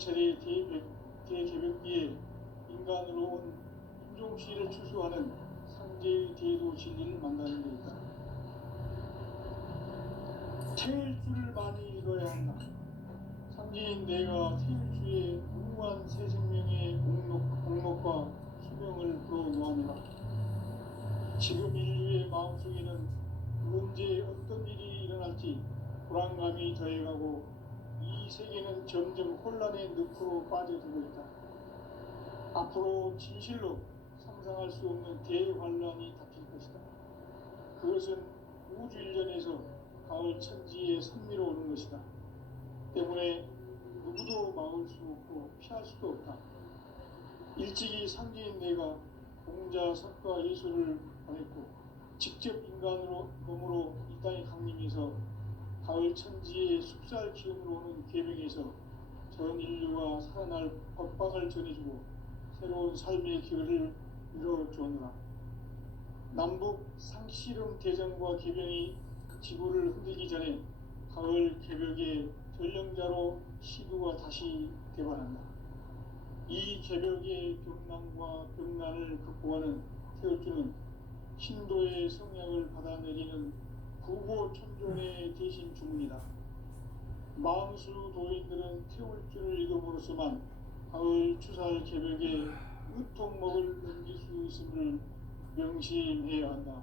가을철의 대개벽기에 인간으로 온 인종시를 추수하는 상제의 대도 진리를 만나는 데 있다. 태일주를 많이 읽어야 한다. 상제인 내가 태일주의 무한 새 생명의 공력과 수명을 불어모아노라. 지금 인류의 마음속에는 언제 어떤 일이 일어날지 불안감이 더해가고 이 세계는 점점 혼란의 늪으로 빠져들고 있다. 앞으로 진실로 상상할 수 없는 대환란이 닥칠 것이다. 그것은 우주 일련에서 가을 천지에 선미로 오는 것이다. 때문에 누구도 막을 수 없고 피할 수도 없다. 일찍이 상제인 내가 공자, 석가, 예수를 보냈고 직접 인간으로 몸으로 이 땅에 강림해서 가을 천지의 숲살 기운으로 오는 계명에서 전 인류가 살아날 법방을 전해주고 새로운 삶의 기회를 이뤄주었노라. 남북 상씨름 대전과 계병이 지구를 흔들기 전에 가을 개벽의 전령자로 시구가 다시 대반한다. 이 개벽의 병난과 병난을 극복하는 태울주는 신도의 성약을 받아내리는 구보천존의 대신 주문이다. 망수 도인들은 태울주를 읽음으로써만 가을 추살 개벽의 으통목을 넘길 수 있음을 명심해야 한다.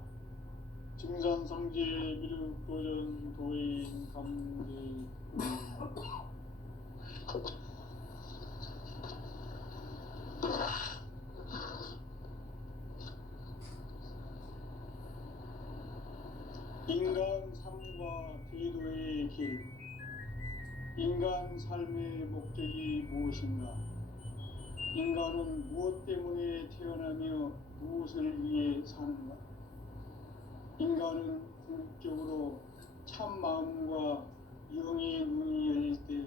증산상제 미륵도전 도인 감대 인간 삶과 대도의 길. 인간 삶의 목적이 무엇인가? 인간은 무엇 때문에 태어나며 무엇을 위해 사는가? 인간은 궁극적으로 참 마음과 영의 눈이 열릴 때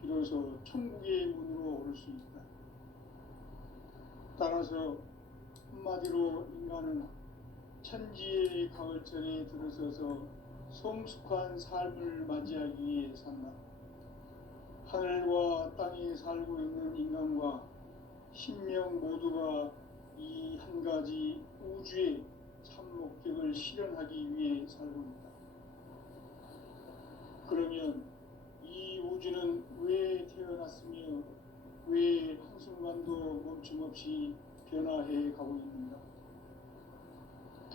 비로소 천국의 문으로 오를 수 있다. 따라서 한마디로 인간은 천지의 가을철에 들어서서 성숙한 삶을 맞이하기 위해 산다. 하늘과 땅에 살고 있는 인간과 신명 모두가 이 한 가지 우주의 참 목적을 실현하기 위해 살고 있다. 그러면 이 우주는 왜 태어났으며 왜 한순간도 멈춤없이 변화해 가고 있는가?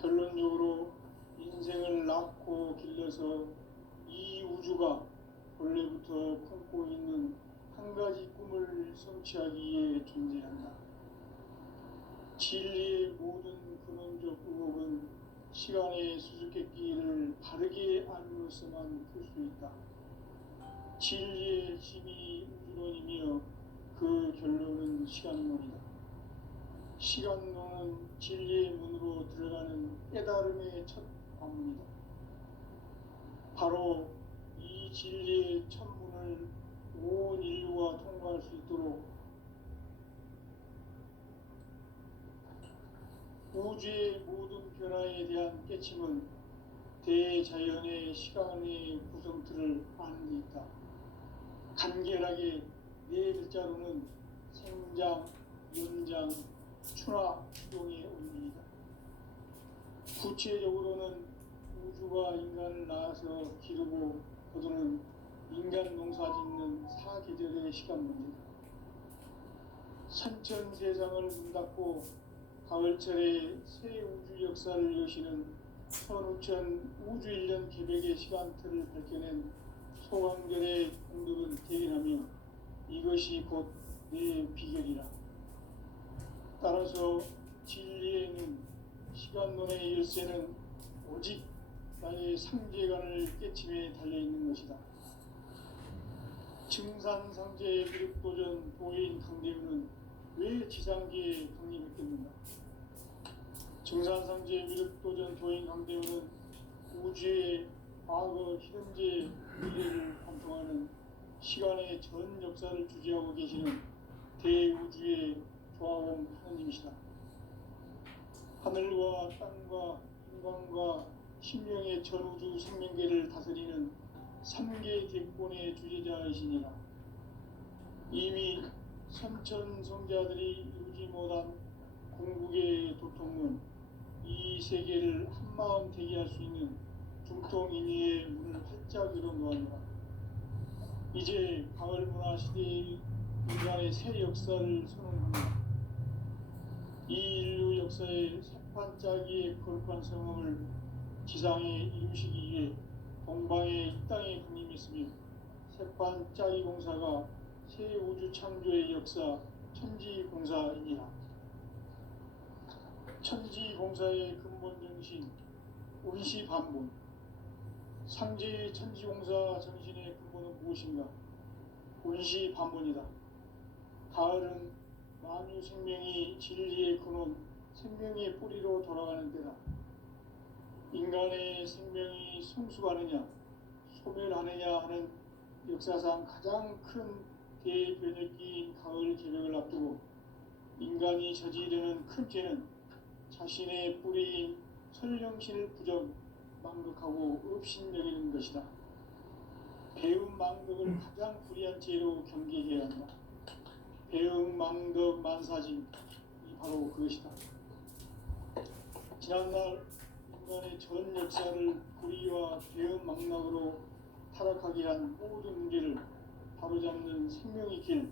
결론적으로 인생을 낳고 길러서 이 우주가 본래부터 품고 있는 한 가지 꿈을 성취하기 위해 존재한다. 진리의 모든 근원적 의혹은 시간의 수수께끼를 바르게 알므로서만 풀 수 있다. 진리의 핵심이 우주론이며 그 결론은 시간론이다. 시간론은 진리의 문으로 들어가는 깨달음의 첫 관문이다. 바로 이 진리의 첫 문을 온 인류가 통과할 수 있도록 우주의 모든 변화에 대한 깨침은 대자연의 시간의 구성틀을 아는 데 있다. 간결하게 네 글자로는 생장, 연장, 추나 추동의 원리이다. 구체적으로는 우주가 인간을 낳아서 기르고 거두는 인간 농사 짓는 사계절의 시간 문제다. 선천 세상을 문 닫고 가을철에 새 우주 역사를 여시는 선우천 우주 일년 개벽의 시간틀을 밝혀낸 소강결의 공덕은 대견하며 이것이 곧 내 비결이라. 따라서 진리에는 시간론의 열쇠는 오직 나의 상제관을 깨침에 달려있는 것이다. 증산상제의 미륵도전 도인 강대우는 왜 지상계에 강림했겠는가? 증산상제 미륵도전 도인 강대우는 우주의 과거, 현재, 미래를 관통하는 시간의 전 역사를 주재하고 계시는 대우주의 조화원 하느님이시다. 하늘과 땅과 인간과 신명의 전우주 생명계를 다스리는 삼계 객본의 주제자이시니라. 이미 선천성자들이 이루지 못한 궁극의 도통은 이 세계를 한마음 되게 할 수 있는 중통인의의 문을 활짝 열어놓았노라. 이제 가을 문화 시대의 인간의 새 역사를 선언합니다. 이 인류 역사의 새반짝이의 거룩한 성음을 지상에 이루시기 위해 동방의 이 땅에 군림했으며 새반짝이 공사가 새 우주 창조의 역사 천지공사이니라. 천지공사의 근본 정신 운시반본. 상제의 천지공사 정신의 근본은 무엇인가? 운시반본이다. 가을은 만유 생명이 진리의 근원, 생명의 뿌리로 돌아가는 때다. 인간의 생명이 성숙하느냐, 소멸하느냐 하는 역사상 가장 큰 대변혁기인 가을 개벽을 앞두고 인간이 저지르는 큰 죄는 자신의 뿌리인 설령신을 부정, 망극하고 업신여기는 것이다. 배움 망덕을 가장 불의한 죄로 경계해야 한다. 배움 망덕 만사진, 이 바로 그것이다. 지난날 인간의 전 역사를 불의와 배움 망락으로 타락하게 한 모든 문제를 바로잡는 생명의 길,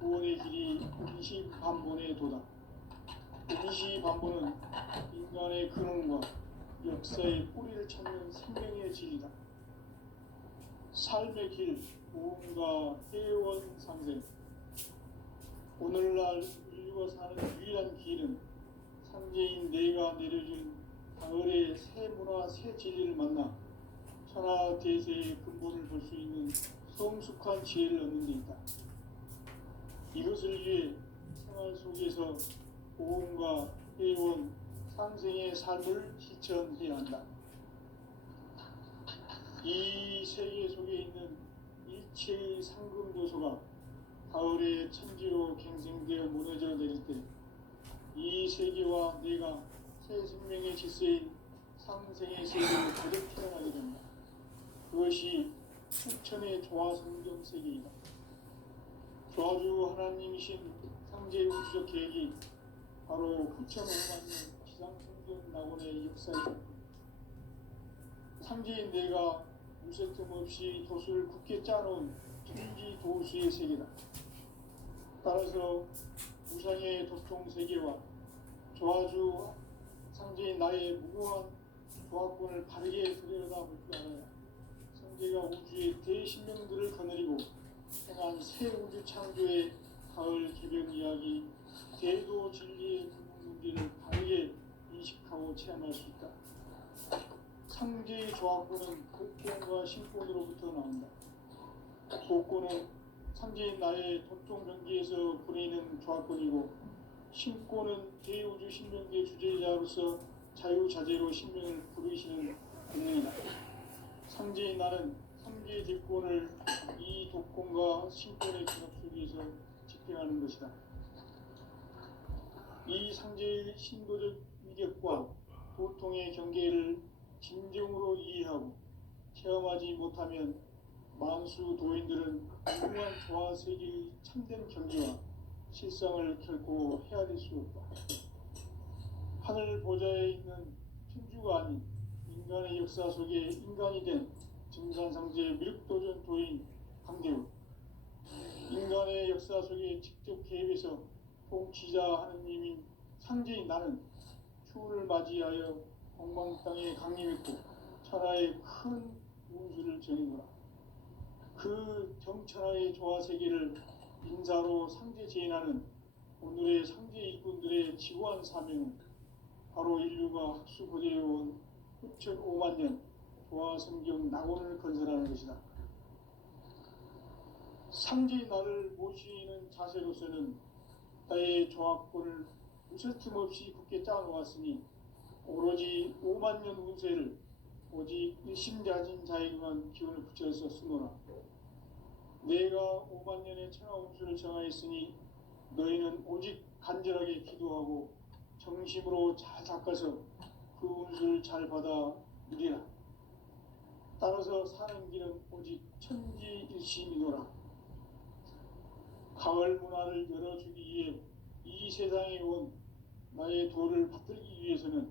구원의 길이 운시반본의 도다. 운시반본은 인간의 근원과 역사의 뿌리를 찾는 생명의 진리다. 삶의 길, 보험과 회원 상생. 오늘날 인류가 사는 유일한 길은 상제인 내가 내려준 가을의 새 문화, 새 진리를 만나 천하 대세의 근본을 볼 수 있는 성숙한 지혜를 얻는 데 있다. 이것을 위해 생활 속에서 보험과 회원, 상생의 삶을 실천해야 한다. 이 세계 속에 있는 일체의 상금 요소가 가을의 천지로 갱생되어 무너져 내릴 때 이 세계와 내가 새 생명의 질서인 상생의 세계를 거듭 태어나게 된다. 그것이 수천의 조화 성경 세계이다. 조화주 하나님이신 상제 우주적 계획이 바로 9,500만 년 지상 성경 낙원의 역사이다. 상제인 내가 무쇠틈 없이 도수를 굳게 짜놓은 천지 도수의 세계다. 따라서 무상의 도통 세계와 조화주 상제인 나의 무궁한 조화권을 바르게 들여다볼 줄 알아야 상제가 우주의 대신명들을 거느리고 행한 새 우주 창조의 가을 개변 이야기, 대도 진리의 근본 문제를 바르게 인식하고 체험할 수 있다. 상제의 조화권은 복권과 신권으로부터 나온다. 복권은 상제인 나의 도통 경계에서 부리는 조화권이고, 신권은 대우주 신명계 주제자로서 자유자재로 신명을 부르시는 권능이다. 상제인 나는 상제의 대권을 이 독권과 신권의 결합 속에서 집행하는 것이다. 이 상제의 신도적 위력과 도통의 경계를 진정으로 이해하고 체험하지 못하면 만수 도인들은 무궁한 조화 세계의 참된 경지와 실상을 결코 헤아릴 수 없다. 하늘 보좌에 있는 천주가 아닌 인간의 역사 속에 인간이 된 증산상제 미륵도전 도인 강대우, 인간의 역사 속에 직접 개입해서 통치자 하느님인 상제인 나는 추운을 맞이하여 동방 땅에 강림했고 천하의 큰 운수를 전이노라. 그 정천하의 조화 세계를 인사로 상제 제인하는 오늘의 상제 일꾼들의 지구한 사명은 바로 인류가 학수고대해온 9,500만 년 조화 성경 낙원을 건설하는 것이다. 상제의 나를 모시는 자세로서는 나의 조화권을 무슨 틈 없이 굳게 짜놓았으니 오로지 5만 년 운세를 오직 일심자진 자에게만 기운을 붙여서 쓰노라. 내가 5만 년의 천하 운수를 정하였으니 너희는 오직 간절하게 기도하고 정심으로 잘 닦아서 그 운수를 잘 받아 누리라. 따라서 사는 길은 오직 천지일심이노라. 가을 문화를 열어주기 위해 이 세상에 온 나의 도를 받들기 위해서는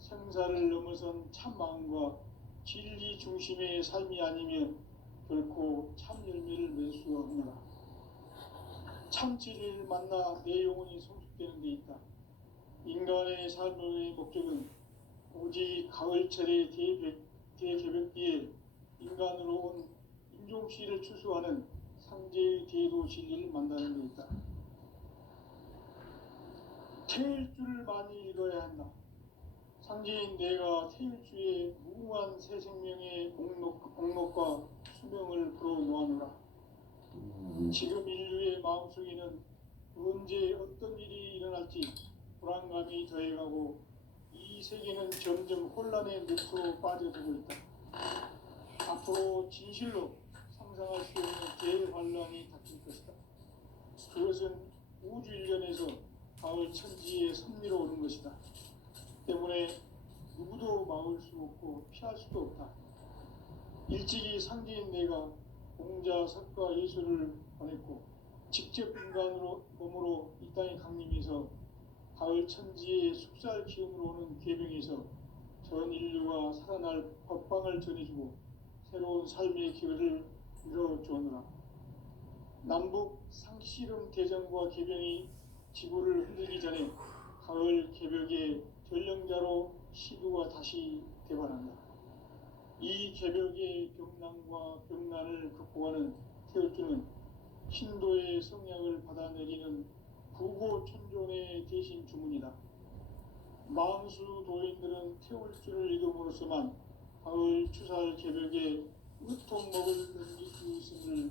생사를 넘어선 참 마음과 진리 중심의 삶이 아니면 결코 참 열매를 맺을 수 없노라. 참 진리를 만나 내 영혼이 성숙되는 데 있다. 인간의 삶의 목적은 오직 가을철의 대개벽기에 인간으로 온 인종씨를 추수하는 상제의 대도 진리를 만나는 데 있다. 태일 줄을 많이 읽어야 한다. 상제인 내가 태일주의 무궁한 새 생명의 목록과 수명을 불어놓아노라. 지금 인류의 마음속에는 언제 어떤 일이 일어날지 불안감이 더해가고 이 세계는 점점 혼란의 늪으로 빠져들고 있다. 앞으로 진실로 상상할 수 없는 대환란이 닥칠 것이다. 그것은 우주 일련에서 가을 천지의 섭리로 오는 것이다. 때문에 누구도 막을 수 없고 피할 수도 없다. 일찍이 상제인 내가 공자, 석가, 예수를 보냈고 직접 인간으로 몸으로 이 땅에 강림해서 가을 천지의 숙살 기운으로 오는 계명에서 전 인류가 살아날 법방을 전해주고 새로운 삶의 기회를 이뤄주었노라. 남북 상씨름 대전과 계병이 지구를 흔들기 전에 가을 개벽의 전령자로 시두가 다시 되관한다. 이 개벽의 병난과 병난을 극복하는 태울주는 신도의 성약을 받아내리는 부고천존의 대신 주문이다. 만수 도인들은 태울주를 이름으로서만 가을 추살 개벽에 으통 먹을 넘길 수 있음을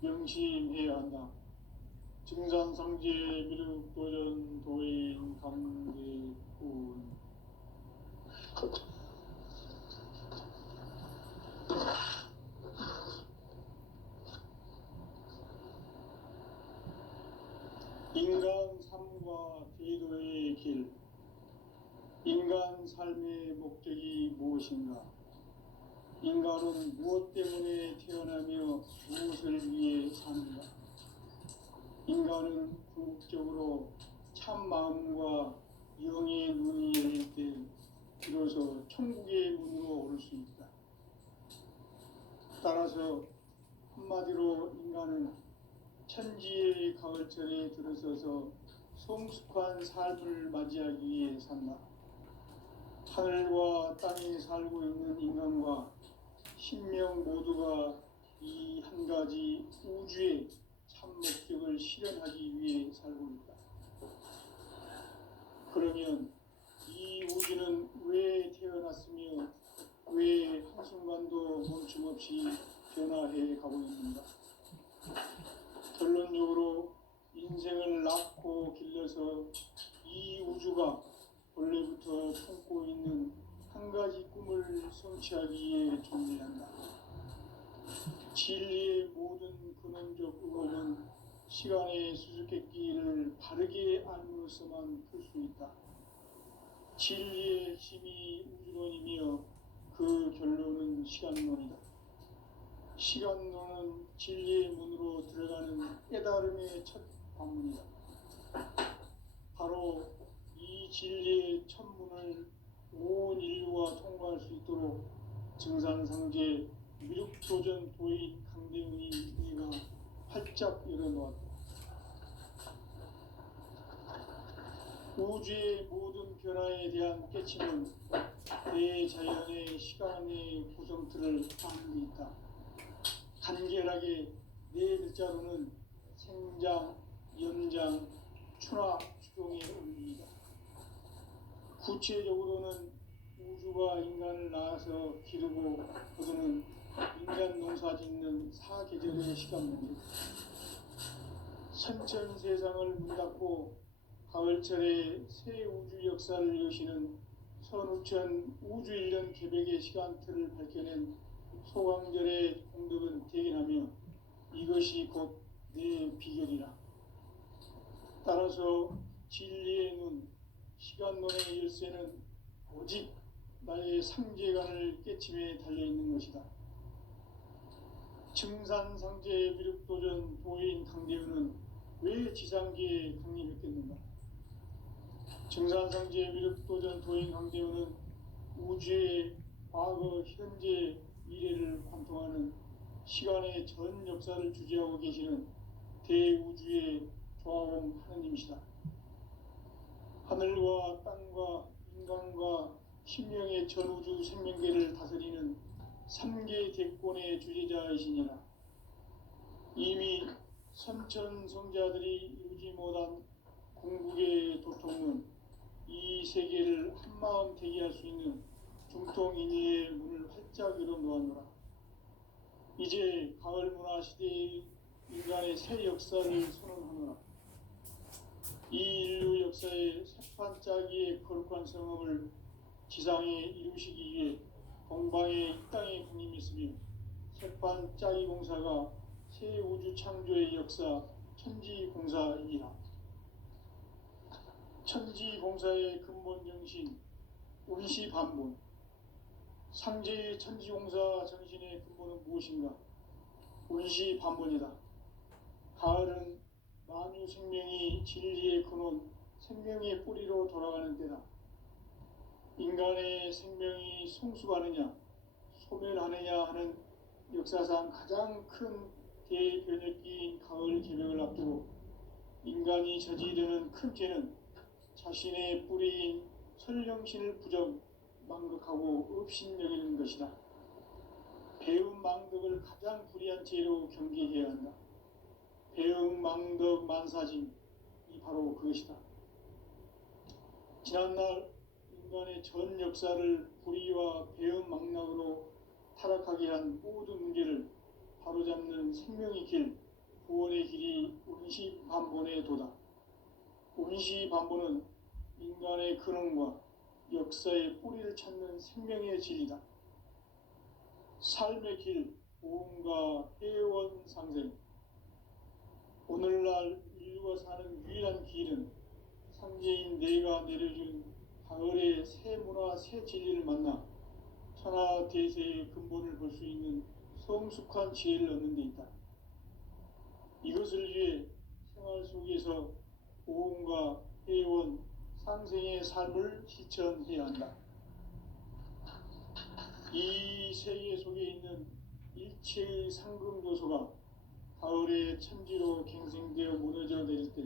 명심해야 한다. 증산상제 미륵도전 도인 강대군. 인간 삶과 대도의 길. 인간 삶의 목적이 무엇인가? 인간은 무엇 때문에 태어나며 무엇을 위해 사는가? 인간은 궁극적으로 참 마음과 영의 눈이 열릴 때 비로소 천국의 문으로 오를 수 있다. 따라서 한마디로 인간은 천지의 가을철에 들어서서 성숙한 삶을 맞이하기 위해 산다. 하늘과 땅에 살고 있는 인간과 신명 모두가 이 한 가지 우주의 참 목적을 실현하기 위해 살고 있다. 그러면 이 우주는 왜 태어났으며 왜 한순간도 멈춤 없이 변화해 가고 있는가? 결론적으로 인생을 낳고 길러서 이 우주가 원래부터 품고 있는 한 가지 꿈을 성취하기 위해 존재한다. 진리의 모든 근원적 의혹은 시간의 수수께끼를 바르게 알므로서만 풀 수 있다. 진리의 핵심이 우주론이며 그 결론은 시간론이다. 시간론은 진리의 문으로 들어가는 깨달음의 첫 관문이다. 바로 이 진리의 첫 문을 온 인류가 통과할 수 있도록 증산상제 미륵도전 도인 강대훈이 네가 활짝 열어놓았다. 우주의 모든 변화에 대한 깨침은 대자연의 시간의 구성틀을 아는 데 있다. 간결하게 네 글자로는 생장, 연장, 추락, 추동의 의미이다. 구체적으로는 우주가 인간을 낳아서 기르고 거두는 인간 농사 짓는 사계절의 시간입니다. 선천 세상을 문 닫고 가을철에 새 우주 역사를 여시는 선우천 우주일년 개벽의 시간틀을 밝혀낸 소강절의 공덕은 대견하며 이것이 곧 내 비결이라. 따라서 진리의 눈, 시간론의 열쇠는 오직 나의 상제관을 깨침에 달려있는 것이다. 증산상제 미륵도전 도인 강대훈은 왜 지상계에 강림했겠는가? 증산상제 위력도전 도인 강대우는 우주의 과거, 현재, 미래를 관통하는 시간의 전 역사를 주재하고 계시는 대우주의 조화공 하느님이시다. 하늘과 땅과 인간과 신명의 전우주 생명계를 다스리는 삼계 대권의 주재자이시니라. 이미 선천성자들이 이루지 못한 궁극의 도통은 이 세계를 한마음 되게 할 수 있는 중통인의의 문을 활짝 열어놓았노라. 이제 가을 문화 시대의 인간의 새 역사를 선언하노라. 이 인류 역사의 새판짜기의 거룩한 성험을 지상에 이루시기 위해 동방의 이 땅에 군림했으며 새판짜기 공사가 새 우주 창조의 역사 천지공사이니라. 천지공사의 근본 정신 운시반본. 상제의 천지공사 정신의 근본은 무엇인가? 운시반본이다. 가을은 만유 생명이 진리의 근원, 생명의 뿌리로 돌아가는 때다. 인간의 생명이 성숙하느냐, 소멸하느냐 하는 역사상 가장 큰 대변혁기인 가을 개벽을 앞두고 인간이 저지르는 큰 죄는 자신의 뿌리인 설령신을 부정, 망극하고 업신여기는 것이다. 배움 망덕을 가장 불의한 죄로 경계해야 한다. 배움 망덕 만사짐이 바로 그것이다. 지난날 인간의 전 역사를 불의와 배움 망락으로 타락하게 한 모든 문제를 바로잡는 생명의 길, 구원의 길이 운시반본의 도다. 운시반본은 인간의 근원과 역사의 뿌리를 찾는 생명의 진리다. 삶의 길, 보험과 회원 상생. 오늘날 인류가 사는 유일한 길은 상제인 내가 내려준 가을의 새 문화, 새 진리를 만나 천하 대세의 근본을 볼 수 있는 성숙한 지혜를 얻는 데 있다. 이것을 위해 생활 속에서 보험과 회원, 상생의 삶을 실천해야 한다. 이 세계 속에 있는 일체의 상금 요소가 가을의 천지로 갱생되어 무너져 내릴 때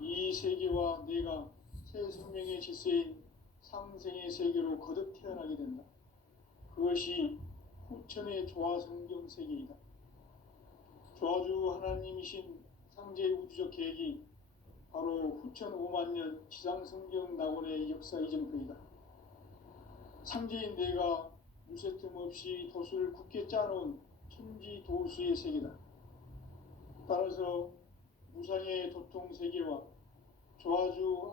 이 세계와 내가 새 생명의 질서인 상생의 세계로 거듭 태어나게 된다. 그것이 후천의 조화성경 세계이다. 조화주 하나님이신 상제 우주적 계획이 바로 후천 5만 년 지상성경 낙원의 역사 이전표이다. 상제인 내가 무쇠틈 없이 도수를 굳게 짜놓은 천지 도수의 세계다. 따라서 무상의 도통 세계와 조화주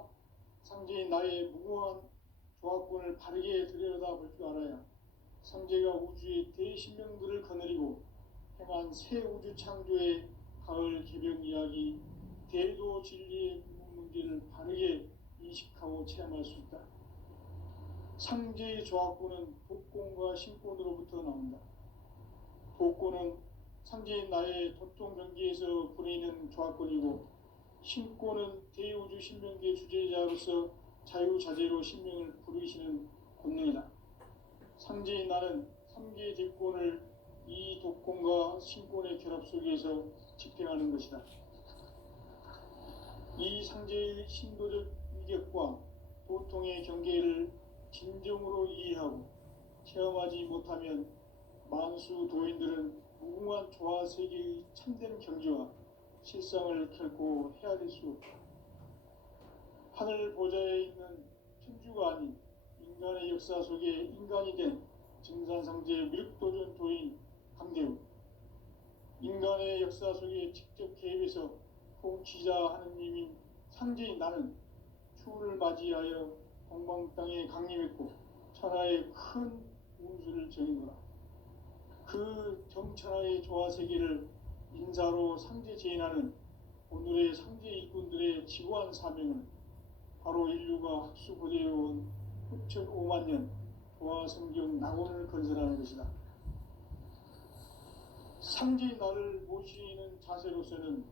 상제인 나의 무궁한 조화권을 바르게 들여다볼 줄 알아야 상제가 우주의 대신명들을 거느리고 행한 새 우주 창조의 가을 개벽 이야기, 대도 진리의 문제를 바르게 인식하고 체험할 수 있다. 상제의 조화권은 독권과 신권으로부터 나온다. 독권은 상제인 나의 도통 경계에서 부리는 조화권이고, 신권은 대우주 신명계 주제자로서 자유자재로 신명을 부르시는 권능이다. 상제인 나는 3개의 대권을 이 독권과 신권의 결합 속에서 집행하는 것이다. 이 상제의 신도적 위격과 도통의 경계를 진정으로 이해하고 체험하지 못하면 만수 도인들은 무궁한 조화 세계의 참된 경지와 실상을 결코 헤아릴 수 없다. 하늘 보좌에 있는 천주가 아닌 인간의 역사 속에 인간이 된 증산상제 미륵도전 도인 강대우, 인간의 역사 속에 직접 개입해서 통치자 하느님인 상제인 나는 추운을 맞이하여 동방 땅에 강림했고 천하의 큰 운수를 정인노라. 그 정천하의 조화 세계를 인사로 상제 제인하는 오늘의 상제 일꾼들의 지구한 사명은 바로 인류가 학수고대해온 후천 5만 년 조화성경 낙원을 건설하는 것이다. 상제인 나를 모시는 자세로서는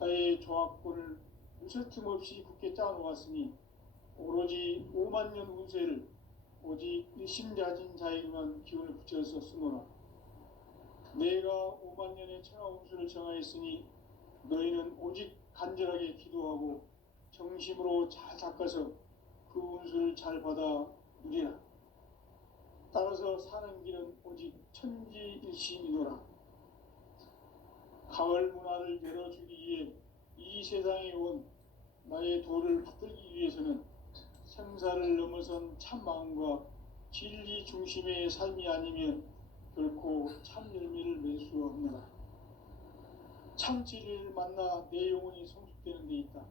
나의 조합권을 무쇠틈 없이 굳게 짜놓았으니 오로지 5만 년 운세를 오직 일심자진 자에게만 기운을 붙여서 쓰노라. 내가 5만 년의 천하 운수를 정하였으니 너희는 오직 간절하게 기도하고 정심으로 잘 닦아서 그 운수를 잘 받아 누리라. 따라서 사는 길은 오직 천지일심이노라. 가을 문화를 열어주기 위해 이 세상에 온 나의 도를 받들기 위해서는 생사를 넘어선 참 마음과 진리 중심의 삶이 아니면 결코 참 열매를 맺을 수 없노라. 참 진리를 만나 내 영혼이 성숙되는 데 있다.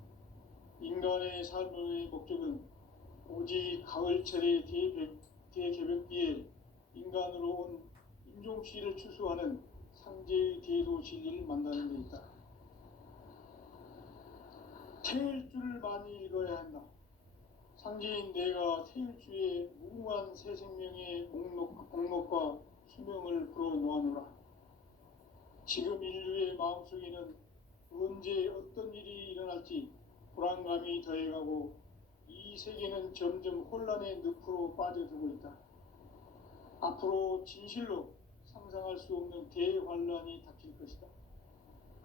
인간의 삶의 목적은 오직 가을철의 대개벽기에 인간으로 온 인종씨를 추수하는 상제의 대도 진리를 만나는 데 있다. 태일주를 많이 읽어야 한다. 상제인 내가 태일주의 무궁한 새 생명의 목록과 수명을 불어놓아노라. 지금 인류의 마음속에는 언제 어떤 일이 일어날지 불안감이 더해가고 이 세계는 점점 혼란의 늪으로 빠져들고 있다. 앞으로 진실로 상상할 수 없는 대환란이 닥칠 것이다.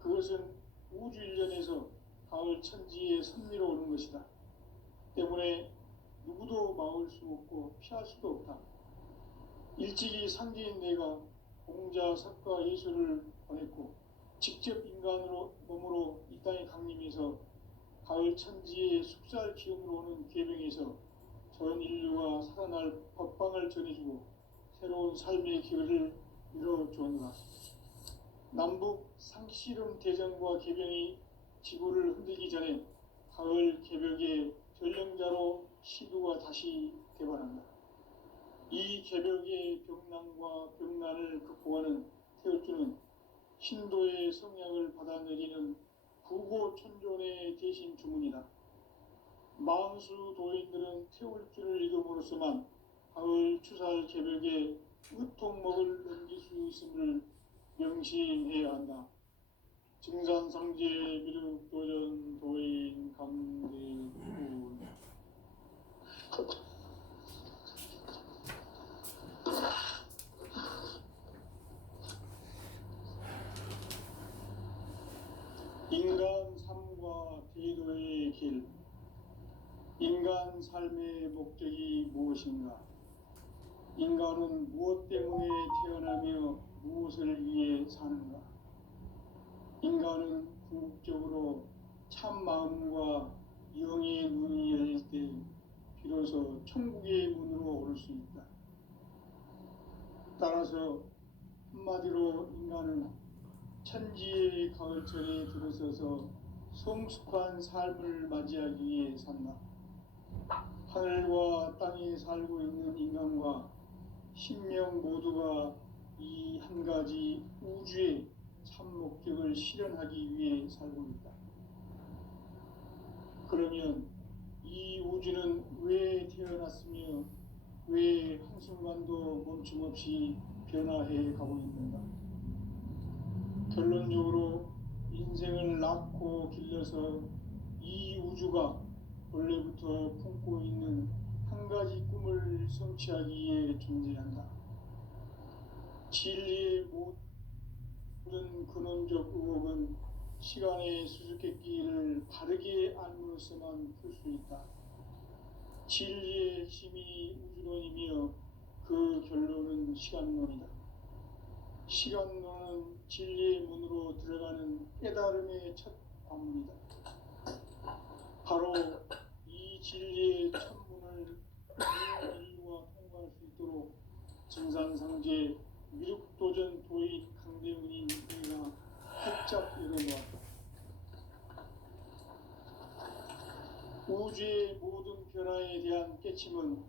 그것은 우주 일련에서 가을 천지에 선미로 오는 것이다. 때문에 누구도 막을 수 없고 피할 수도 없다. 일찍이 상제인 내가 공자, 석가, 예수를 보냈고 직접 인간으로 몸으로 이 땅에 강림해서 가을 천지의 숙살 기운으로 오는 계병에서 전 인류가 살아날 법방을 전해주고 새로운 삶의 기회를 열어주었노라. 남북 상씨름 대전과 계병이 지구를 흔들기 전에 가을 개벽의 전령자로 시두가 다시 개발한다. 이 개벽의 병난과 병난을 극복하는 태울주는 신도의 성약을 받아내리는 구고천존의 대신 주문이다. 만수 도인들은 태울주를 읽음으로써만 가을 추살 개벽에 으통먹을 넘길 수 있음을 명시해야 한다. 증산상제 미륵도전 도인 강대군. 인간 삶과 대도의 길. 인간 삶의 목적이 무엇인가? 인간은 무엇 때문에 태어나며 무엇을 위해 사는가? 인간은 궁극적으로 참 마음과 영의 눈이 열릴 때 비로소 천국의 문으로 오를 수 있다. 따라서 한마디로 인간은 천지의 가을철에 들어서서 성숙한 삶을 맞이하기 위해 산다. 하늘과 땅에 살고 있는 인간과 신명 모두가 이 한 가지 우주의 참 목적을 실현하기 위해 살고 있다. 그러면 이 우주는 왜 태어났으며 왜 한순간도 멈춤없이 변화해 가고 있는가? 결론적으로 인생을 낳고 길러서 이 우주가 원래부터 품고 있는 한 가지 꿈을 성취하기 위해 존재한다. 진리의 모든 근원적 의혹은 시간의 수수께끼를 바르게 알므로써만 풀 수 있다. 진리의 핵심이 우주론이며 그 결론은 시간론이다. 시간론은 진리의 문으로 들어가는 깨달음의 첫 관문이다. 바로 이 진리의 첫 문을 모든 인류가 통과할 수 있도록 증산상제 미륵도전 도인 강대훈이 우리가 활짝 열어놓았다. 우주의 모든 변화에 대한 깨침은